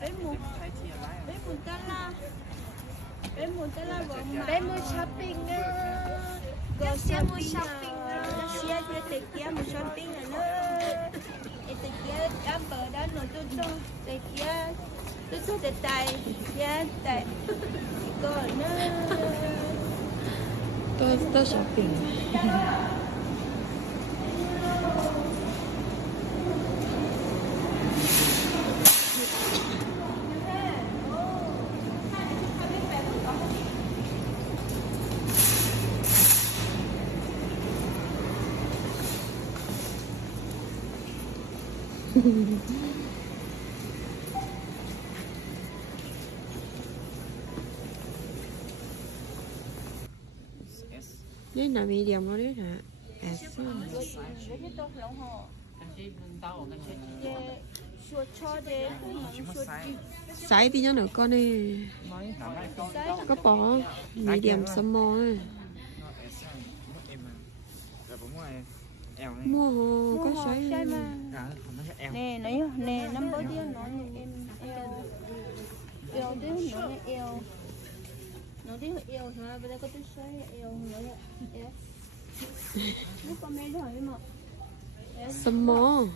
Bé mua shopping á. Cô sẽ mua shopping á. Xe cho tịch kia mua shopping là nó. Tịch kia đám bờ đó nó tốt. Tịch kia tốt tịch tài. Kia tài. Cô nó. Tôi shopping. Đây là medium đó đấy hả? Size tí nhá nữa con đi. Có bỏ medium small. Mua hồ có size nè nè năm bữa tiếng nó em eo tiếng nó eo nó tiếng eo hả bây giờ có tiếng xoay eo nữa eo nó có mấy rồi mà small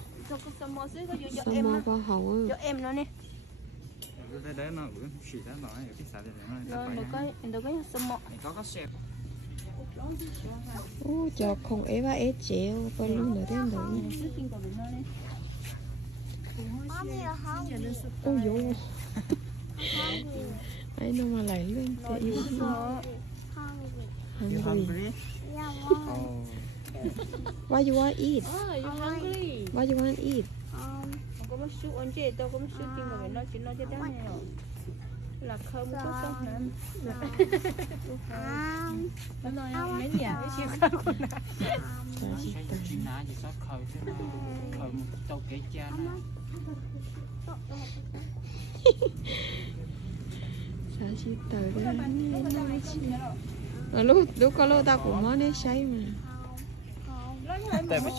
small bao hậu cho em nó nè đấy nó cũng chỉ đã nói cái xả được cái small có xẹp cho không ế ba ế chéo con luôn nữa thêm rồi ôi dồi ấy nó mà lại lên thì yêu hungry why you want eat why you want eat có một số anh chị tôi có một số tiền mà nó chỉ nói cho đó này là không có sốc nữa nó nói mấy nhà cái chiếc khăn của nó chỉ ná chỉ sót khơi chứ khơi một tàu kế cha nó sao chỉ tới đấy lúc có lô ta cũng món đấy say mà tại vì